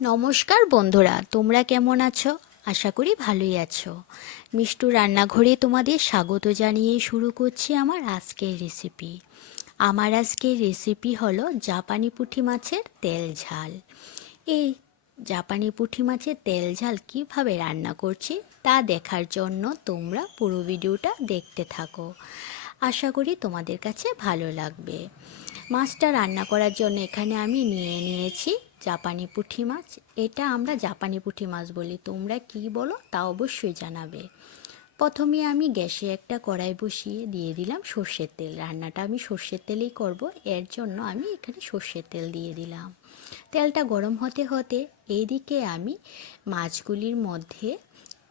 নমস্কার বন্ধুরা, তোমরা কেমন আছো? আশা করি ভালোই আছো। মিষ্টু রান্নাঘরে তোমাদের স্বাগত জানিয়ে শুরু করছি আমার আজকের রেসিপি। আমার আজকের রেসিপি হলো জাপানি পুঁটি মাছের তেল ঝাল। এই জাপানি পুঁটি মাছের তেল ঝাল কীভাবে রান্না করছি তা দেখার জন্য তোমরা পুরো ভিডিওটা দেখতে থাকো। আশা করি তোমাদের কাছে ভালো লাগবে। মাছটা রান্না করার জন্য এখানে আমি নিয়েছি জাপানি পুঁটি মাছ। এটা আমরা জাপানি পুঁটি মাছ বলি, তোমরা কি বলো তা অবশ্যই জানাবে। প্রথমে আমি গ্যাসে একটা কড়াই বসিয়ে দিয়ে দিলাম সর্ষের তেল। রান্নাটা আমি সর্ষের তেলেই করব, এর জন্য আমি এখানে সর্ষের তেল দিয়ে দিলাম। তেলটা গরম হতে হতে এইদিকে আমি মাছগুলির মধ্যে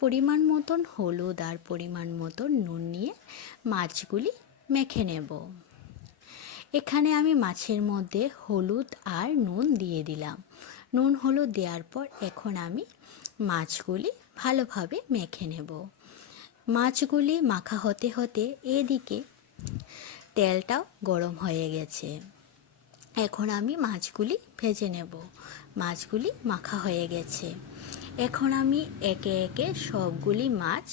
পরিমাণ মতন হলুদ আর পরিমাণ মতন নুন নিয়ে মাছগুলি মেখে নেব। এখানে আমি মাছের মধ্যে হলুদ আর নুন দিয়ে দিলাম। নুন হলুদ দেওয়ার পর এখন আমি মাছগুলি ভালোভাবে মেখে নেব। মাছগুলি মাখা হতে হতে এদিকে তেলটাও গরম হয়ে গেছে। এখন আমি মাছগুলি ভেজে নেব। মাছগুলি মাখা হয়ে গেছে। এখন আমি একে একে সবগুলি মাছ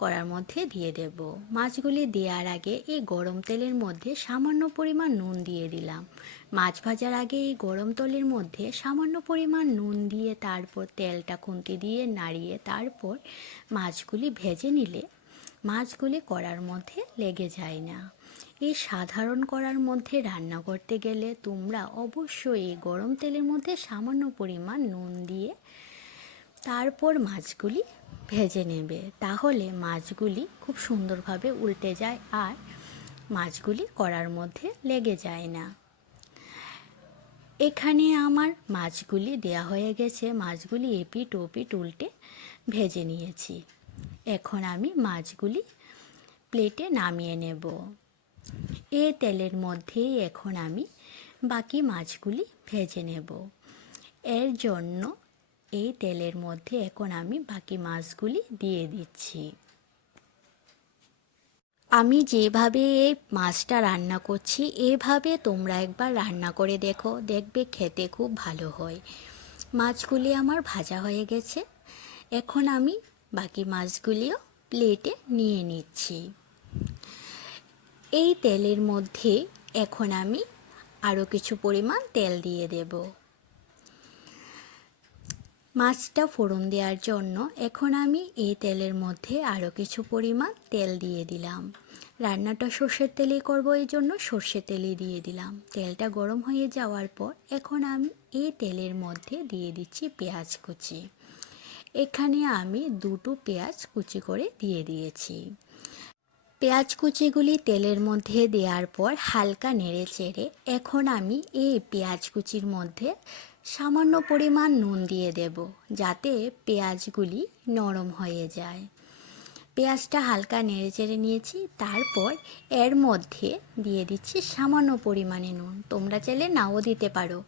কড়ার মধ্যে দিয়ে দেব। মাছগুলি দেওয়ার আগে এই গরম তেলের মধ্যে সামান্য পরিমাণ নুন দিয়ে দিলাম। মাছ ভাজার আগে এই গরম তেলের মধ্যে সামান্য পরিমাণ নুন দিয়ে তারপর তেলটা খুন্তি দিয়ে নাড়িয়ে তারপর মাছগুলি ভেজে নিলে মাছগুলি কড়ার মধ্যে লেগে যায় না। এই সাধারণ কড়ার মধ্যে রান্না করতে গেলে তোমরা অবশ্যই এই গরম তেলের মধ্যে সামান্য পরিমাণ নুন দিয়ে তারপর মাছগুলি ভেজে নেবে, তাহলে মাছগুলি খুব সুন্দরভাবে উল্টে যায় আর মাছগুলি কড়ার মধ্যে লেগে যায় না। এখানে আমার মাছগুলি দেয়া হয়ে গেছে। মাছগুলি এপিট ওপিট উল্টে ভেজে নিয়েছি। এখন আমি মাছগুলি প্লেটে নামিয়ে নেব। এই তেলের মধ্যেই এখন আমি বাকি মাছগুলি ভেজে নেব। এর জন্য এই তেলের মধ্যে এখন আমি বাকি মাছগুলি দিয়ে দিচ্ছি। আমি যেভাবে এই মাছটা রান্না করছি এভাবে তোমরা একবার রান্না করে দেখো, দেখবে খেতে খুব ভালো হয়। মাছগুলি আমার ভাজা হয়ে গেছে। এখন আমি বাকি মাছগুলিও প্লেটে নিয়ে নিচ্ছি। এই তেলের মধ্যে এখন আমি আরও কিছু পরিমাণ তেল দিয়ে দেব। মাছটা ফোড়ন দেওয়ার জন্য এখন আমি এই তেলের মধ্যে আরও কিছু পরিমাণ তেল দিয়ে দিলাম। রান্নাটা সর্ষের তেলেই করব, এই জন্য সর্ষের তেলই দিয়ে দিলাম। তেলটা গরম হয়ে যাওয়ার পর এখন আমি এই তেলের মধ্যে দিয়ে দিচ্ছি পেঁয়াজ কুচি। এখানে আমি দুটো পেঁয়াজ কুচি করে দিয়ে দিয়েছি। পেঁয়াজ কুচিগুলি তেলের মধ্যে দেওয়ার পর হালকা নেড়ে চেড়ে এখন আমি এই পেঁয়াজ কুচির মধ্যে সামান্য পরিমাণ নুন দিয়ে দেব, যাতে পেঁয়াজগুলি নরম হয়ে যায়। পেঁয়াজটা হালকা নেড়ে চেড়ে নিয়েছি। তারপর এর মধ্যে দিয়ে দিচ্ছি সামান্য পরিমাণে নুন। তোমরা চাইলে নাও দিতে পারো।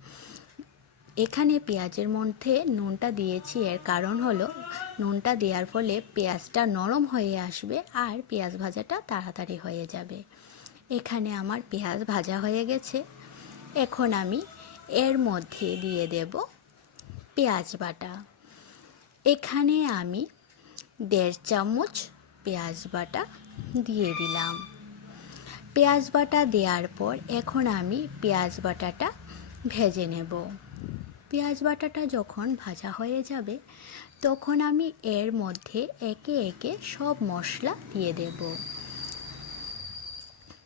এখানে পেঁয়াজের মধ্যে নুনটা দিয়েছি, এর কারণ হলো নুনটা দেওয়ার ফলে পেঁয়াজটা নরম হয়ে আসবে আর পেঁয়াজ ভাজাটা তাড়াতাড়ি হয়ে যাবে। এখানে আমার পেঁয়াজ ভাজা হয়ে গেছে। এখন আমি এর মধ্যে দিয়ে দেব পেঁয়াজ বাটা। এখানে আমি 1.5 চামচ পেঁয়াজ বাটা দিয়ে দিলাম। পেঁয়াজ বাটা দেওয়ার পর এখন আমি পেঁয়াজ বাটাটা ভেজে নেব। পেঁয়াজ বাটাটা যখন ভাজা হয়ে যাবে তখন আমি এর মধ্যে একে একে সব মশলা দিয়ে দেব।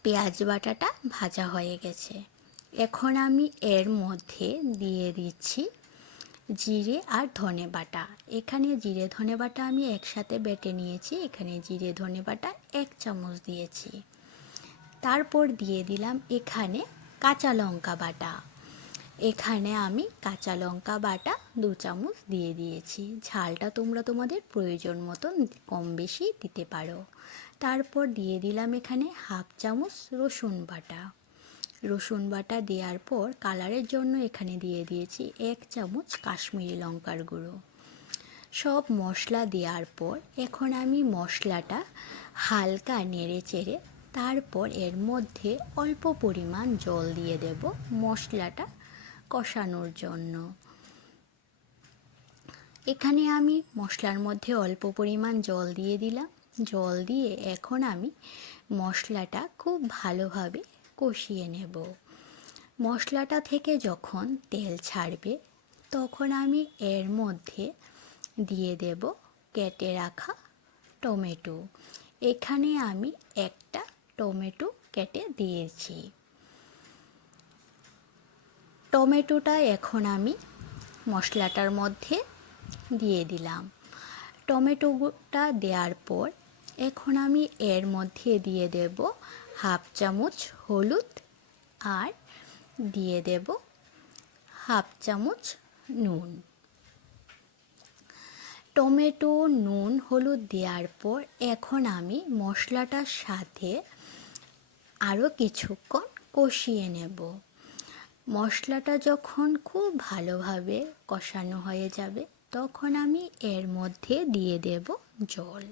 পেঁয়াজ বাটাটা ভাজা হয়ে গেছে। এখন আমি এর মধ্যে দিয়ে দিচ্ছি জিরে আর ধনে বাটা। এখানে জিরে ধনে বাটা আমি একসাথে বেটে নিয়েছি। এখানে জিরে ধনে বাটা 1 চামচ দিয়েছি। তারপর দিয়ে দিলাম এখানে কাঁচা লঙ্কা বাটা। এখানে আমি কাঁচা লঙ্কা বাটা 2 চামচ দিয়ে দিয়েছি। ঝালটা তোমরা তোমাদের প্রয়োজন মতন কম বেশি দিতে পারো। তারপর দিয়ে দিলাম এখানে 1/2 চামচ রসুন বাটা। রসুন বাটা দেওয়ার পর কালারের জন্য এখানে দিয়ে দিয়েছি 1 চামচ কাশ্মীরি লঙ্কার গুঁড়ো। সব মশলা দেওয়ার পর এখন আমি মশলাটা হালকা নেড়ে চেড়ে তারপর এর মধ্যে অল্প পরিমাণ জল দিয়ে দেব মশলাটা কষানোর জন্য। এখানে আমি মশলার মধ্যে অল্প পরিমাণ জল দিয়ে দিলাম। জল দিয়ে এখন আমি মশলাটা খুব ভালোভাবে কষিয়ে নেব। মশলাটা থেকে যখন তেল ছাড়বে তখন আমি এর মধ্যে দিয়ে দেব কেটে রাখা টমেটো। এখানে আমি একটা টমেটো কেটে দিয়েছি। টমেটোটা এখন আমি মশলাটার মধ্যে দিয়ে দিলাম। টমেটোটা দেওয়ার পর এখন আমি এর মধ্যে দিয়ে দেব হাফ চামচ হলুদ আর দিয়ে দেব হাফ চামচ নুন। টমেটো, নুন, হলুদ দেওয়ার পর এখন আমি মশলাটার সাথে আরও কিছুক্ষণ কষিয়ে নেব। মশলাটা যখন খুব ভালোভাবে কষানো হয়ে যাবে তখন আমি এর মধ্যে দিয়ে দেব জল।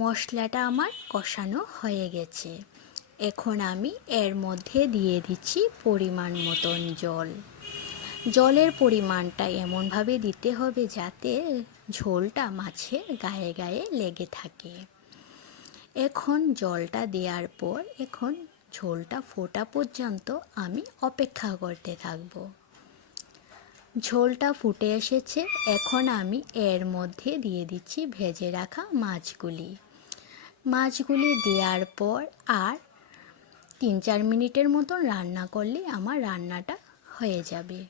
মশলাটা আমার কষানো হয়ে গেছে। এখন আমি এর মধ্যে দিয়ে দিচ্ছি পরিমাণ মতন জল। জলের পরিমাণটা এমনভাবে দিতে হবে যাতে ঝোলটা মাছের গায়ে গায়ে লেগে থাকে। এখন জলটা দেওয়ার পর এখন ঝোলটা ফোটা পর্যন্ত আমি অপেক্ষা করতে থাকব। ঝোলটা ফুটে এসেছে। এখন আমি এর মধ্যে দিয়ে দিচ্ছি ভেজে রাখা মাছগুলি। মাছগুলি দেওয়ার পর আর 3-4 মিনিটের মতন রান্না করলে আমার রান্নাটা হয়ে যাবে।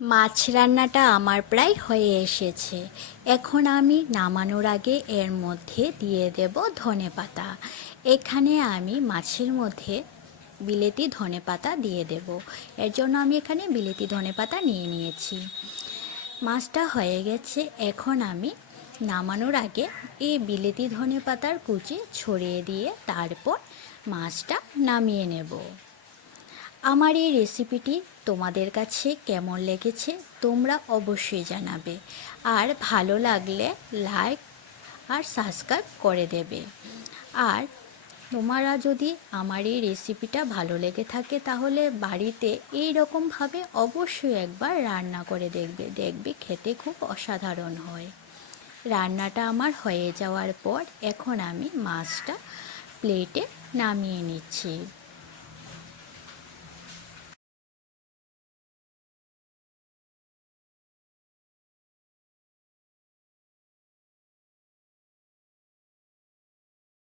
মাছ রান্নাটা আমার প্রায় হয়ে এসেছে। এখন আমি নামানোর আগে এর মধ্যে দিয়ে দেব ধনেপাতা। এখানে আমি মাছের মধ্যে বিলেতি ধনেপাতা দিয়ে দেব। এর জন্য আমি এখানে বিলেতি ধনেপাতা নিয়ে নিয়েছি। মাছটা হয়ে গেছে। এখন আমি নামানোর আগে এই বিলেতি ধনেপাতার কুচি ছড়িয়ে দিয়ে তারপর মাছটা নামিয়ে নেব। আমার এই রেসিপিটি তোমাদের কাছে কেমন লেগেছে তোমরা অবশ্যই জানাবে। আর ভালো লাগলে লাইক আর সাবস্ক্রাইব করে দেবে। আর তোমরা যদি আমার এই রেসিপিটা ভালো লেগে থাকে তাহলে বাড়িতে এই রকমভাবে অবশ্যই একবার রান্না করে দেখবে খেতে খুব অসাধারণ হয়। রান্নাটা আমার হয়ে যাওয়ার পর এখন আমি মাছটা প্লেটে নামিয়ে নিচ্ছি।